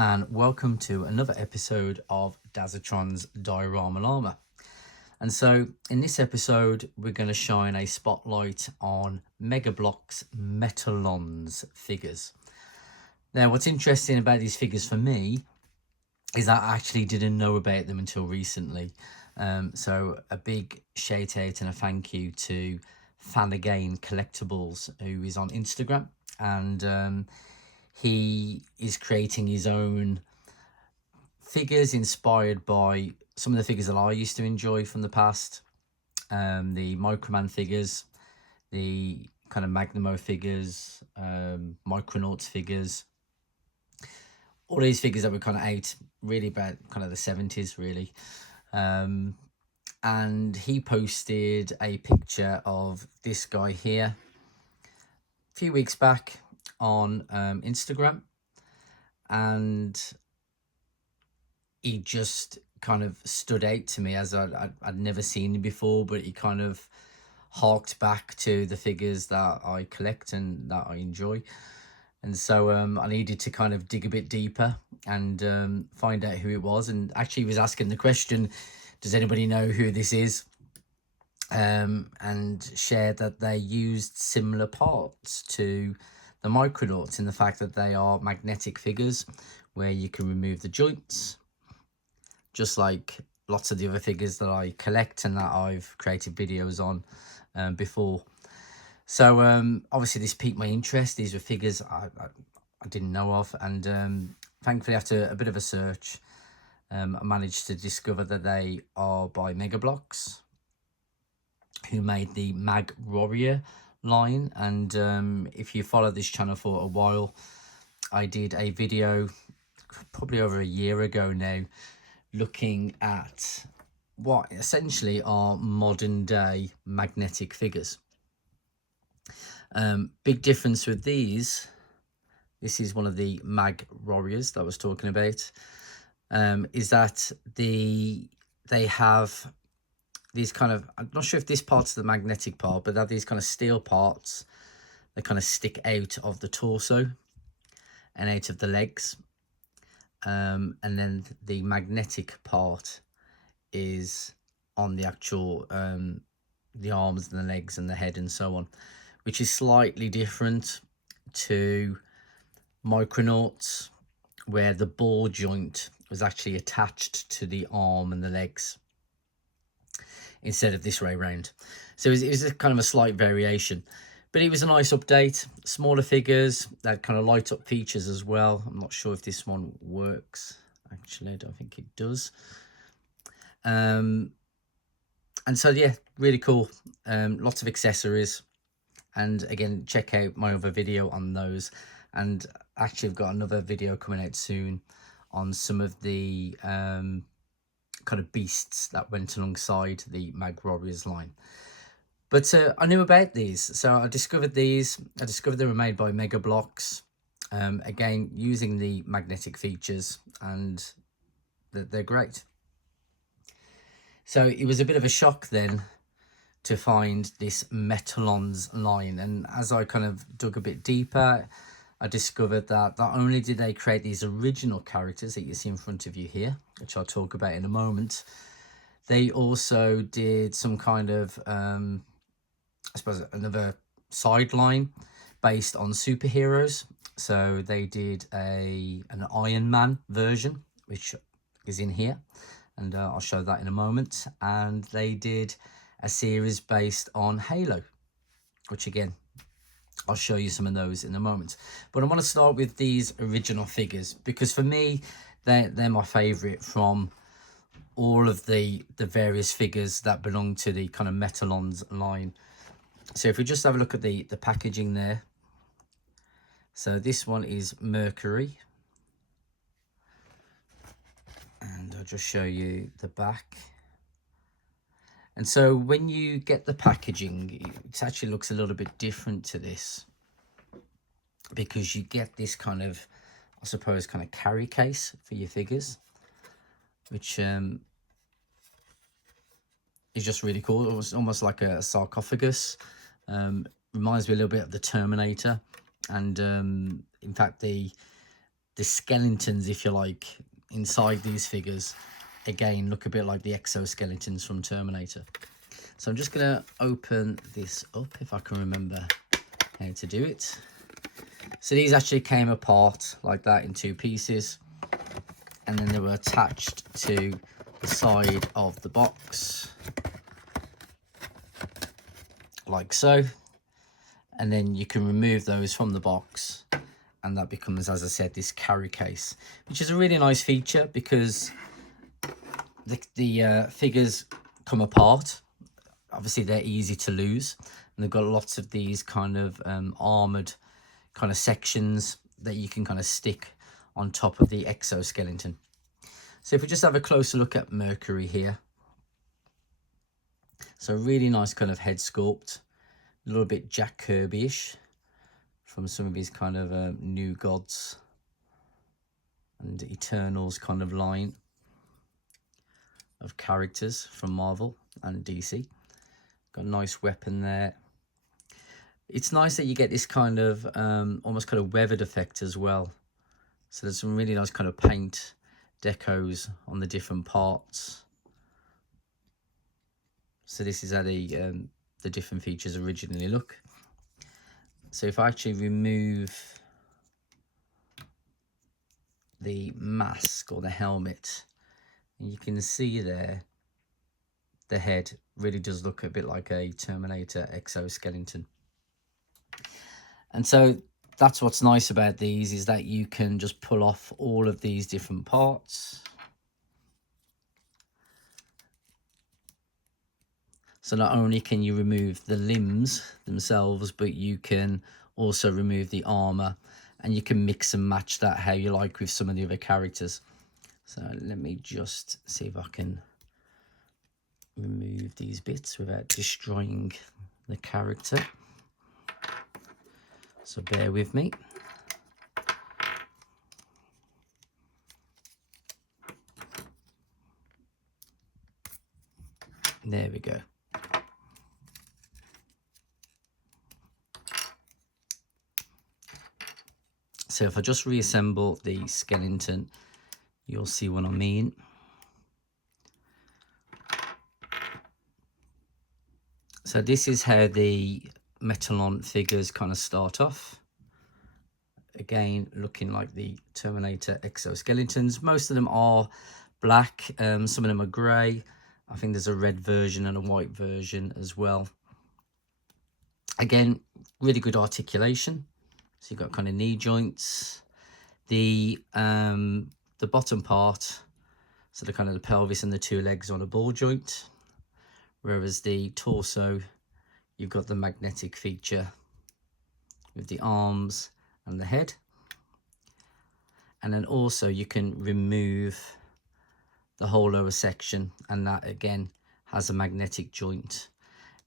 and welcome to another episode of Dazatron's Diorama Llama. And so in this episode, we're going to shine a spotlight on Bloks Metalons figures. Now, what's interesting about these figures for me is that I actually didn't know about them until recently. So a big shout out and a thank you to Fan Again Collectibles, who is on Instagram, and he is creating his own figures inspired by some of the figures that I used to enjoy from the past. The Microman figures, the kind of Magnimo figures, Micronauts figures, all these figures that were kind of out really about kind of the 70s really. And he posted a picture of this guy here a few weeks back on Instagram, and he just kind of stood out to me as I'd never seen him before, but he kind of harked back to the figures that I collect and that I enjoy. And so I needed to kind of dig a bit deeper and find out who it was. And actually was asking the question, does anybody know who this is? And shared that they used similar parts to the Micronauts in the fact that they are magnetic figures where you can remove the joints, just like lots of the other figures that I collect and that I've created videos on before. So obviously this piqued my interest. These were figures I didn't know of, and thankfully after a bit of a search, I managed to discover that they are by Bloks, who made the Mag Warrior line. And if you follow this channel for a while, I did a video probably over a year ago now looking at what essentially are modern day magnetic figures. Big difference with these, this is one of the Mag Warriors that I was talking about, is that they have these kind of, I'm not sure if this part's the magnetic part, but they have these kind of steel parts that kind of stick out of the torso and out of the legs. And then the magnetic part is on the actual the arms and the legs and the head and so on, which is slightly different to Micronauts, where the ball joint was actually attached to the arm and the legs instead of this way round. So it was a kind of a slight variation, but it was a nice update. Smaller figures that kind of light up features as well. I'm not sure if this one works actually. I don't think it does. And so yeah, really cool. Lots of accessories, and again, check out my other video on those. And actually I've got another video coming out soon on some of the kind of beasts that went alongside the Mag Warriors line. But I knew about these, so I discovered these. I discovered they were made by Bloks, again using the magnetic features, and they're great. So it was a bit of a shock then to find this Metalons line, and as I kind of dug a bit deeper, I discovered that not only did they create these original characters that you see in front of you here, which I'll talk about in a moment, they also did some kind of, I suppose, another sideline based on superheroes. So they did an Iron Man version, which is in here, and I'll show that in a moment. And they did a series based on Halo, which again, I'll show you some of those in a moment. But I want to start with these original figures, because for me, they're my favourite from all of the various figures that belong to the kind of Metalons line. So if we just have a look at the packaging there. So this one is Mercury. And I'll just show you the back. And so when you get the packaging, it actually looks a little bit different to this, because you get this kind of, I suppose, kind of carry case for your figures, which is just really cool. It was almost like a sarcophagus. Reminds me a little bit of the Terminator. And in fact, the skeletons, if you like, inside these figures, again, look a bit like the exoskeletons from Terminator. So I'm just going to open this up, if I can remember how to do it. So these actually came apart like that in 2 pieces, and then they were attached to the side of the box, like so. And then you can remove those from the box, and that becomes, as I said, this carry case, which is a really nice feature because the figures come apart. Obviously they're easy to lose, and they've got lots of these kind of armored kind of sections that you can kind of stick on top of the exoskeleton. So if we just have a closer look at Mercury here, so really nice kind of head sculpt, a little bit Jack Kirby-ish from some of his kind of New Gods and Eternals kind of line of characters from Marvel and DC. Got a nice weapon there. It's nice that you get this kind of almost kind of weathered effect as well. So there's some really nice kind of paint decos on the different parts. So this is how the different features originally look. So if I actually remove the mask or the helmet, you can see there the head really does look a bit like a Terminator exoskeleton. And so that's what's nice about these, is that you can just pull off all of these different parts. So not only can you remove the limbs themselves, but you can also remove the armor, and you can mix and match that how you like with some of the other characters. So let me just see if I can remove these bits without destroying the character. So bear with me. There we go. So if I just reassemble the skeleton, you'll see what I mean. So this is how the Metalon figures kind of start off. Again, looking like the Terminator exoskeletons. Most of them are black, some of them are grey. I think there's a red version and a white version as well. Again, really good articulation. So you've got kind of knee joints. The bottom part, so the kind of the pelvis and the 2 legs on a ball joint. Whereas the torso, you've got the magnetic feature with the arms and the head. And then also you can remove the whole lower section, and that again has a magnetic joint.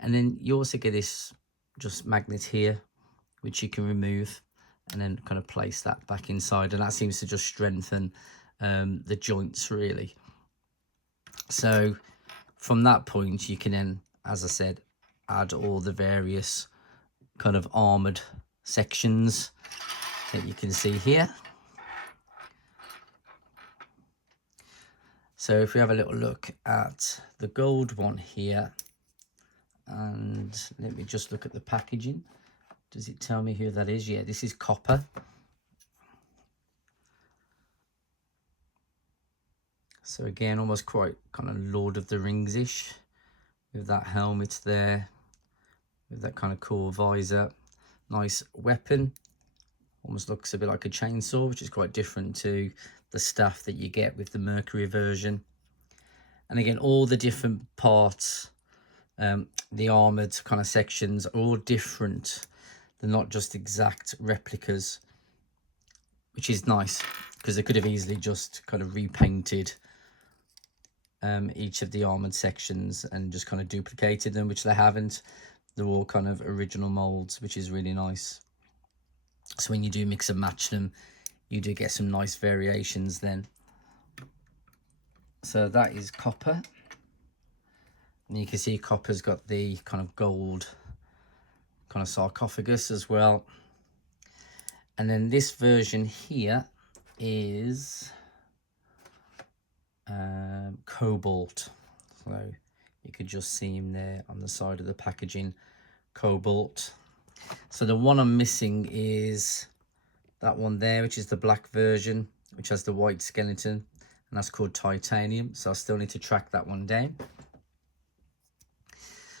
And then you also get this just magnet here, which you can remove and then kind of place that back inside, and that seems to just strengthen the joints really. So from that point you can then, as I said, add all the various kind of armored sections that you can see here. So if we have a little look at the gold one here, and let me just look at the packaging. Does it tell me who that is? Yeah, this is copper. So again, almost quite kind of Lord of the Rings-ish, with that helmet there, with that kind of cool visor. Nice weapon. Almost looks a bit like a chainsaw, which is quite different to the staff that you get with the Mercury version. And again, all the different parts, the armored kind of sections are all different. They're not just exact replicas, which is nice, because they could have easily just kind of repainted each of the armored sections and just kind of duplicated them, which they haven't. They're all kind of original molds, which is really nice. So when you do mix and match them, you do get some nice variations then. So that is copper. And you can see copper's got the kind of gold kind of sarcophagus as well. And then this version here is Cobalt. So you could just see him there on the side of the packaging, Cobalt. So the one I'm missing is that one there, which is the black version, which has the white skeleton, and that's called Titanium. So I still need to track that one down.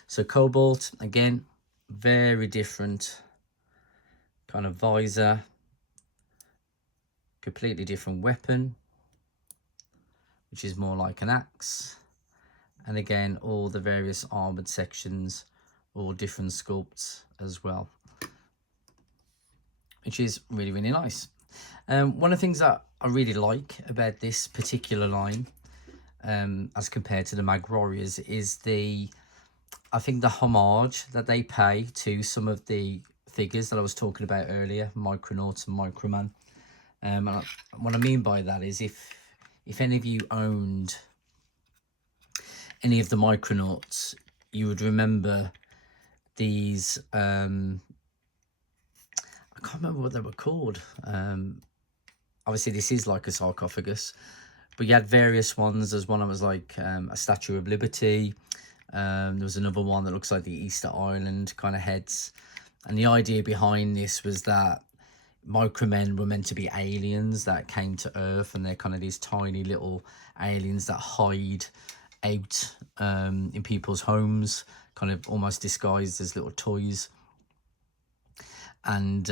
So Cobalt, again, very different kind of visor, completely different weapon, which is more like an axe. And again, all the various armored sections, all different sculpts as well, which is really, really nice. One of the things that I really like about this particular line, as compared to the Mag Warriors, is I think the homage that they pay to some of the figures that I was talking about earlier, Micronauts and Microman. And what I mean by that is if any of you owned any of the Micronauts, you would remember these, I can't remember what they were called. Obviously this is like a sarcophagus, but you had various ones. There's one that was like a Statue of Liberty. There was another one that looks like the Easter Island kind of heads. And the idea behind this was that Micromen were meant to be aliens that came to Earth, and they're kind of these tiny little aliens that hide out in people's homes, kind of almost disguised as little toys. And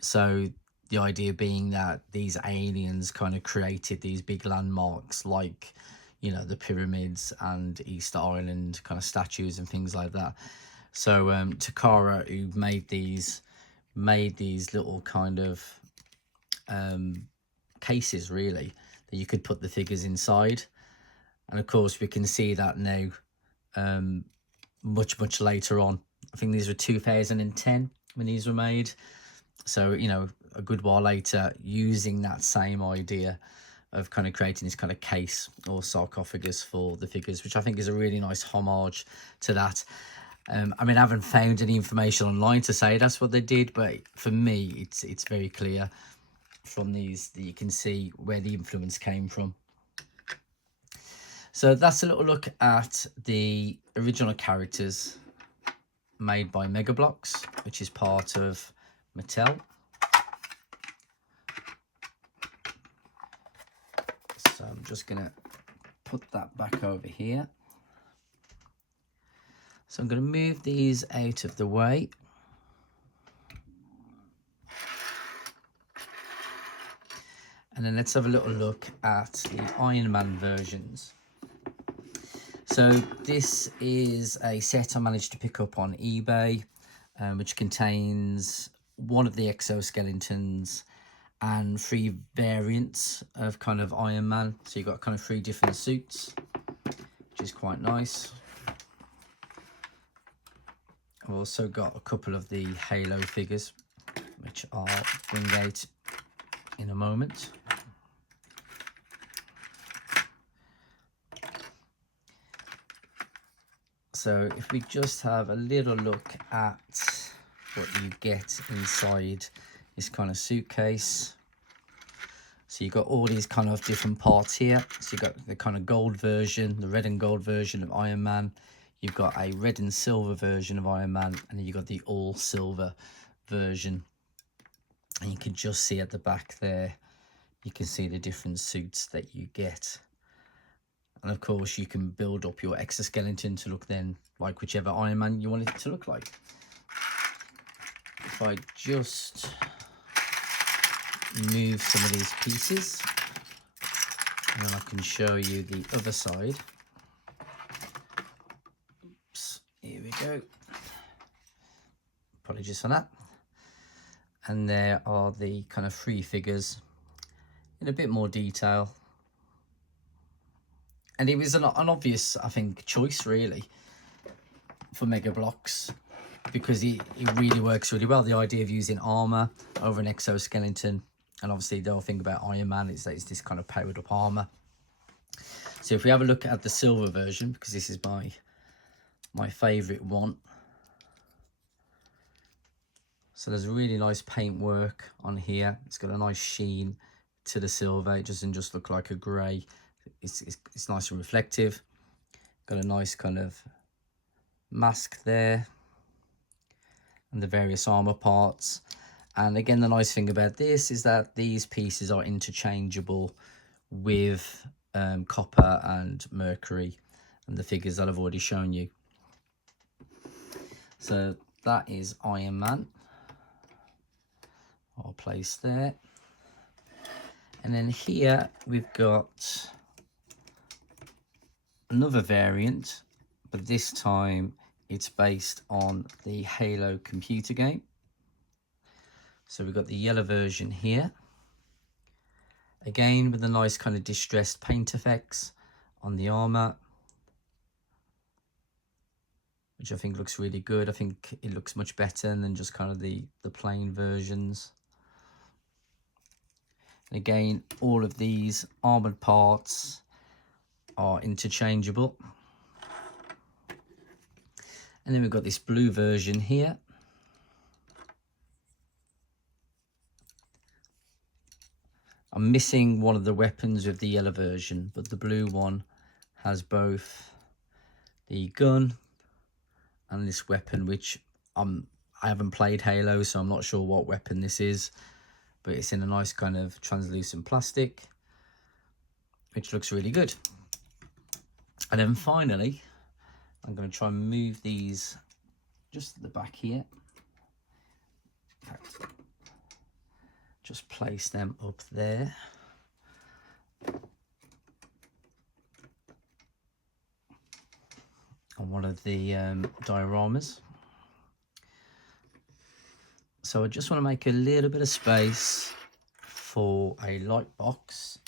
so the idea being that these aliens kind of created these big landmarks like, you know, the pyramids and Easter Island kind of statues and things like that. So Takara, who made these little kind of cases, really, that you could put the figures inside. And of course we can see that now much later on. I think these were 2010 when these were made, so you know, a good while later, using that same idea of kind of creating this kind of case or sarcophagus for the figures, which I think is a really nice homage to that. I mean, I haven't found any information online to say that's what they did, but for me it's very clear from these that you can see where the influence came from. So that's a little look at the original characters made by Bloks, which is part of Mattel. So I'm just going to put that back over here. So I'm going to move these out of the way. And then let's have a little look at the Iron Man versions. So this is a set I managed to pick up on eBay, which contains one of the exoskeletons and 3 variants of kind of Iron Man. So you've got kind of 3 different suits, which is quite nice. I've also got a couple of the Halo figures, which I'll bring out in a moment. So if we just have a little look at what you get inside this kind of suitcase. So you've got all these kind of different parts here. So you've got the kind of gold version, the red and gold version of Iron Man. You've got a red and silver version of Iron Man, and then you've got the all silver version. And you can just see at the back there, you can see the different suits that you get. And of course you can build up your exoskeleton to look then like whichever Iron Man you want it to look like. If I just move some of these pieces, and then I can show you the other side. Oops, here we go. Apologies for that. And there are the kind of 3 figures in a bit more detail. And it was an obvious, I think, choice really for Bloks, because it really works really well. The idea of using armor over an exoskeleton, and obviously the whole thing about Iron Man is that it's this kind of powered up armor. So if we have a look at the silver version, because this is my favorite one. So there's a really nice paint work on here. It's got a nice sheen to the silver. It doesn't just look like a grey. It's nice and reflective. Got a nice kind of mask there, and the various armor parts. And again, the nice thing about this is that these pieces are interchangeable with copper and mercury and the figures that I've already shown you. So that is Iron Man. I'll place there. And then here we've got another variant, but this time it's based on the Halo computer game. So we've got the yellow version here. Again, with the nice kind of distressed paint effects on the armor, which I think looks really good. I think it looks much better than just kind of the plain versions. And again, all of these armored parts are interchangeable. And then we've got this blue version here. I'm missing one of the weapons with the yellow version, but the blue one has both the gun and this weapon, which I haven't played Halo, so I'm not sure what weapon this is, but it's in a nice kind of translucent plastic, which looks really good. And then finally, I'm going to try and move these just at the back here. In fact, just place them up there. On one of the dioramas. So I just want to make a little bit of space for a light box,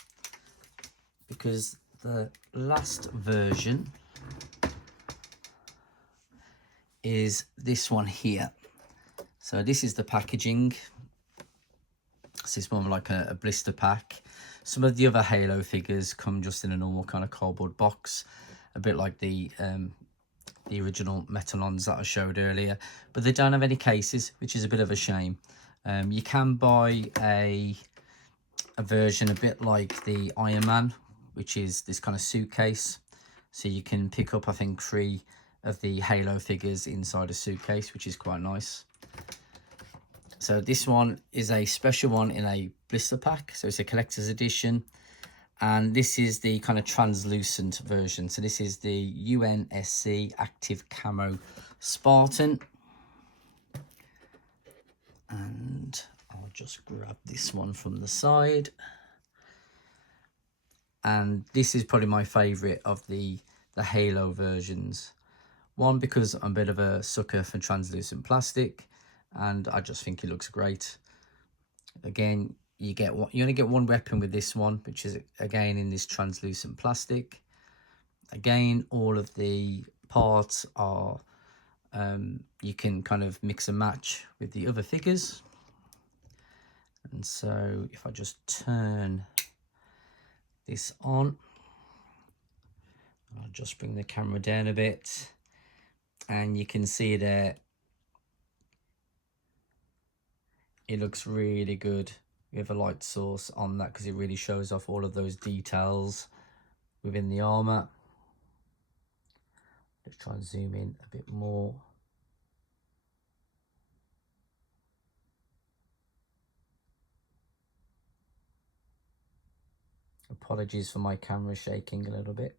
because the last version is this one here. So this is the packaging. This is more like a blister pack. Some of the other Halo figures come just in a normal kind of cardboard box, a bit like the original Metalons that I showed earlier, but they don't have any cases, which is a bit of a shame. You can buy a version a bit like the Iron Man, which is this kind of suitcase. So you can pick up, I think, 3 of the Halo figures inside a suitcase, which is quite nice. So this one is a special one in a blister pack, so it's a collector's edition, and this is the kind of translucent version. So this is the UNSC Active Camo Spartan, and I'll just grab this one from the side. And this is probably my favorite of the Halo versions. One, because I'm a bit of a sucker for translucent plastic, and I just think it looks great. Again, you only get one weapon with this one, which is again in this translucent plastic. Again, all of the parts are you can kind of mix and match with the other figures. And so if I just turn this on, I'll just bring the camera down a bit, and you can see there it looks really good with a light source on that, because it really shows off all of those details within the armor. Let's try and zoom in a bit more. Apologies for my camera shaking a little bit,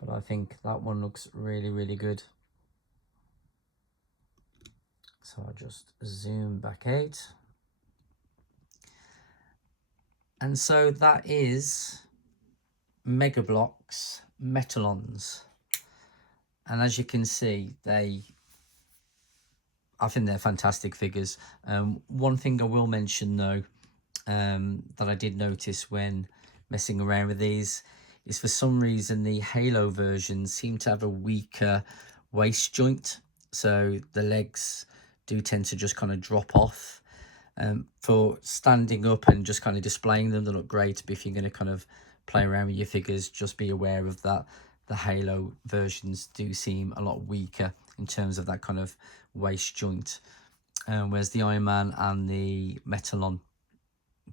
but I think that one looks really, really good. So I'll just zoom back out. And so that is Mega Bloks Metalons. And as you can see, I think they're fantastic figures. One thing I will mention though, that I did notice when messing around with these, is for some reason the Halo versions seem to have a weaker waist joint. So the legs do tend to just kind of drop off. For standing up and just kind of displaying them, they look great, but if you're going to kind of play around with your figures, just be aware of that. The Halo versions do seem a lot weaker in terms of that kind of waist joint. whereas the Iron Man and the Metalon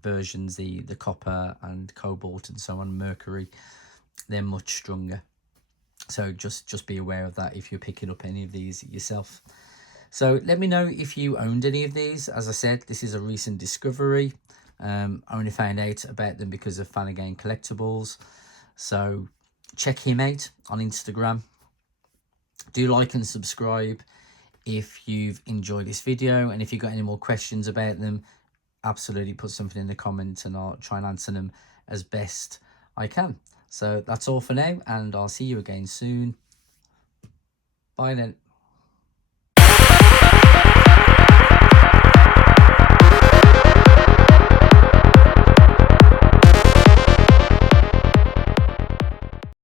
versions, the copper and cobalt and so on, mercury, they're much stronger. So just be aware of that if you're picking up any of these yourself. So let me know if you owned any of these. As I said, this is a recent discovery. I only found out about them because of Fanagain Collectibles. So check him out on Instagram. Do like and subscribe if you've enjoyed this video, and if you've got any more questions about them, absolutely put something in the comments and I'll try and answer them as best I can. So that's all for now, and I'll see you again soon. Bye then.